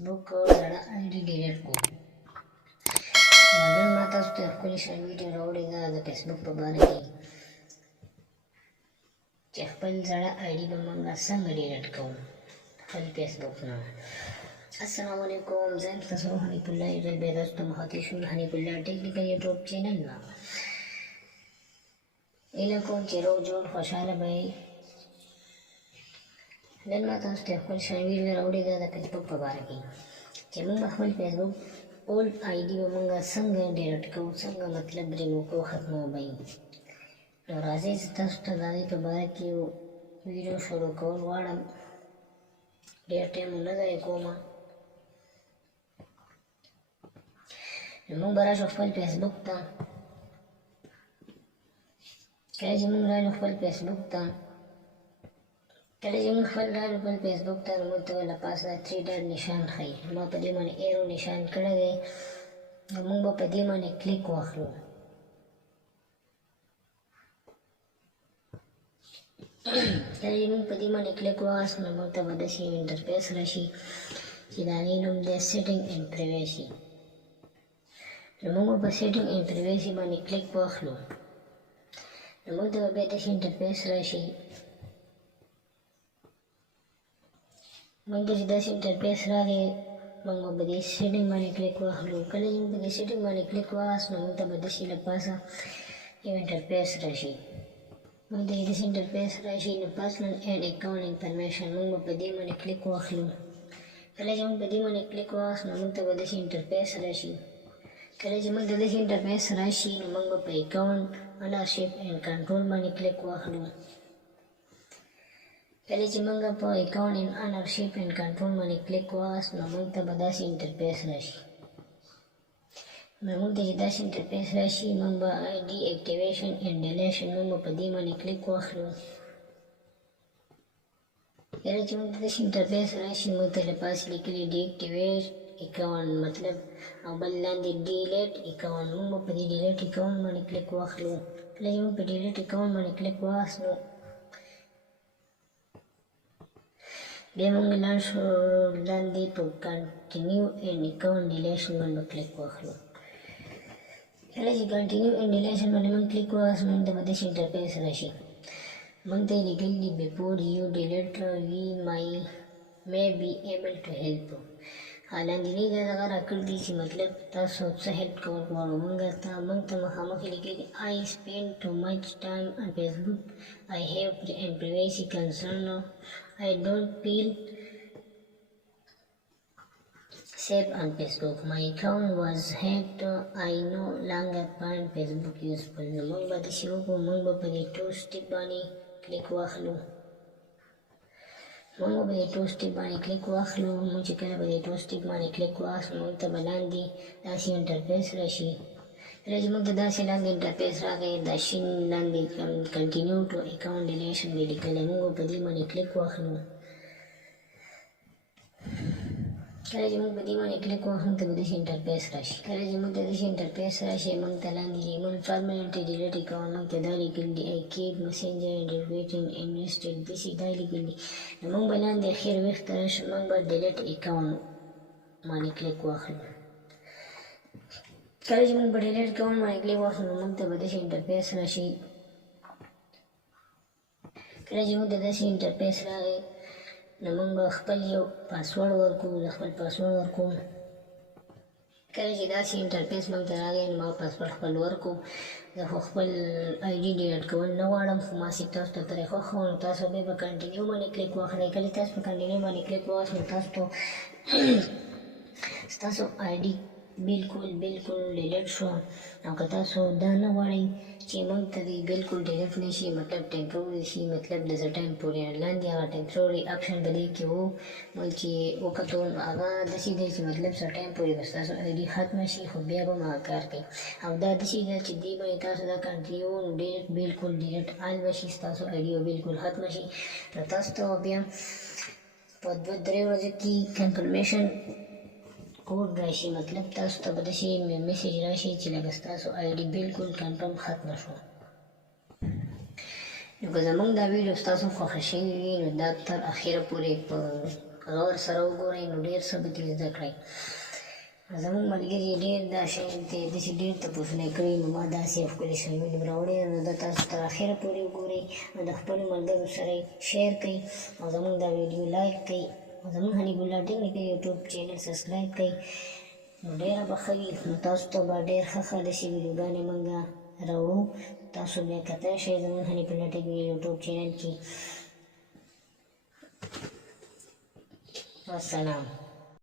فیسبوک زړه آیډي ډیلیټ کړو. نن ما تاسو ته ښکلې شان ویډیو راوړې ده د فیسبوک په باره کې چې خپل زړه آیډي به موږ څنګه ډیلیټ کوو خپل فیسبوک نه. السلام علیکم، زه یم ستاسو حنیف الله ایرل بیا تاسو ته مخاطب شوم حنیف الله ټیکنیکل یوټیوب چینل نه. هیله کوم چې روغ جوړ خوشحاله به یې. نن ما تاسو ته خپل شان ویډیو راوړې ده د فیسبوک په باره کې چې موږ خپل فیسبوک اولډ آیډي به موږ څنګه ډیلیټ کوو، څنګه مطلب ریموو کوو، ختموو به یې. نو راځئ زه تاسو ته د هغې په باره کې یو ویډیو شروع کول غواړم. ډېر ټایم ونه ضایع کومه. نو موږ به راشو خپل فیسبوک ته. کله چې موږ رالو خپل فیسبوک ته نو موږ ته له پاسه 3 ډاټ نشان ښیي. ما په دې باندې ایرو نشان کړی دی. نو موږ به په دې باندې کلیک واخلو. کله چې موږ په دې باندې کلیک واخلو نو موږ ته به داسې یو انټرفیس راشي چې د هغې نوم دی سیټینګ اینډ پریویسي. نو موږ به په سیټینګ اینډ پریویسي باندې کلیک واخلو. نو موږ ته به بیا داسې انټرفیس راشي. موږ ته چې داسې انټرفیس راغی موږ به په دې سیټینګ باندې کلیک واخلو. کله چې موږ په دې سیټینګ باندې کلیک واخلو نو موږ ته به داسې له پاسه یو انټرفیس راشي. موږ ته چې داسې انټرفیس راشي نو پرسنل اینډ اکاونټ انفارمیشن موږ به په دې باندې کلیک واخلو. کله چې موږ په دې باندې کلیک واخلو نو موږ ته به داسې انټرفیس راشي. کله چې موږ ته داسې انټرفیس راشي نو موږ به په اکاونټ اونرشپ اینډ کنټرول باندې کلیک واخلو. کله چې موږ په اکاونټ اینډ اونرشپ اینډ کنټرول باندې کلیک واخلو نو موږ ته به داسې انټرفیس راشي. نو موږ ته چې داسې انټرفیس راشي موږ به ډي اکټیویشن اینډ ډیلیشن موږ به په دې باندې کلیک واخلو. کله چې موږ ته داسې انټرفیس راشي موږ ته له پاسه لیکلي ډي اکټیویټ اکاونټ مطلب او بل لاندې ډیلیټ اکاونټ موږ به په دې ډیلیټ اکاونټ باندې کلیک واخلو. کله چې موږ په ډیلیټ اکاونټ باندې کلیک واخلو بیا موږ لاړ شو لاندې په کنټینیو اینډ اکاونټ ډیلیشن باندې کلیک واخلو. کله چې کنټینیو اینډ ډیلیشن باندې موږ کلیک واخلو موږ ته به داسې انټرفیس راشي. موږ ته یې لیکلي دي بیفور یو ډیلیټ وی may be able to help. لاندې دا دغه راکړي دي چې مطلب تاسو څه هیلپ کول غواړو. موږ ته مخامخ لیکلي دي I spend too much time on Facebook. I have and privacy concern. I don't feel safe on Facebook. My account was hacked. I no longer find Facebook useful. نو موږ به داسې وکړو موږ به په دې 2 سټیپ باندې کلیک واخلو. موږ به په دې 2 سټیپ باندې کلیک واخلو. موږ چې کله په دې 2 سټیپ باندې کلیک واخلو موږ ته به لاندې داسې انټرفیس راشي. کله چې موږ ته داسې لاندې انټرفیس راغی دا شین لاندې کنټینیو ټو اکاونټ ډیلیشن دی لیکلی موږ به په دې باندې کلیک واخلو. کله چې موږ په دې باندې کلیک واخلو موږ ته به داسې انټرفیس راشي. کله چې موږ ته داسې انټرفیس راشي موږ ته لاندې ریموو پرمننټلی ډیلیټ اکاونټ موږ ته دا لیکلي دي I keep messenger and waiting invested داسې دا لیکلي دي. نو موږ به لاندې اخر ویښ ته راشو موږ به ډیلیټ اکاونټ باندې کلیک واخلو. کله چې موږ په ډیلیټ اکاونټ باندې کلیک واخلو نو موږ ته به داسې انټرفیس راشي. کله چې موږ ته داسې انټرفیس راغی نو موږ به خپل یو پاسورډ ورکوو. زه خپل پاسورډ ورکوم. کله چې داسې انټرفیس موږ ته راغی نو ما پاسورډ خپل ورکوو. زه خو خپل آیډي ډیلیټ کول نه غواړم خو ما چې تاسو ته ترې خوښ وه نو تاسو بیا په کنټینیو باندې کلیک واخلئ. کله تاسو په کنټینیو باندې کلیک واخلئ نو تاسو ته ستاسو آیډي بالکل ډیلیټ شو. او که تاسو دا نه غواړئ چې موږ ته دې بالکل ډیلیټ نه شي مطلب ټیمپروري شي مطلب د څه ټایم پورې لاندې هغه ټیمپروري آپشن په دې کې و موږ چې وکتو نو هغه داسې دی چې مطلب څه ټایم پورې به ستاسو آیډي ختمه شي خو بیا به هم هغه کار کوي. او دا داسې ده چې دې باندې تاسو دا کنټینیو نو بالکل ډیلیټ آل به شي ستاسو آیډي به بالکل ختمه شي. نو تاسو ته بیا په 2-3 ورځو کې کنفرمیشن کوډ راشي مطلب تاسو ته به داسې میسیج راشي چې لکه ستاسو آیډي بالکل کنفرم ختمه شوه. نو که زموږ دا ویډیو ستاسو خوښه شوې وي نو دا تر اخره پورې په غور سره وګورئ نو ډېر څه به ترې زده کړئ. زموږ ملګري ډېر دا شیان ته داسې ډېر تپوسونه یې کړي، نو ما داسې یو ښکلې ویډیو راوړې ده، نو دا تاسو تر اخره پورې وګورئ او د خپلو ملګرو سره یې شیر کړئ او زموږ دا ویډیو لایک کړئ او زموږ حنیف الله ټیکنیکل یوټیوب چینل سبسکرایب کړئ، نو ډېره به ښه وي. نو تاسو ته به ډېر ښه داسې ویډیوګانې موږ راوړو، تاسو بیا کتلی شئ زموږ حنیف الله ټیکنیکل یوټیوب چینل کې. والسلام.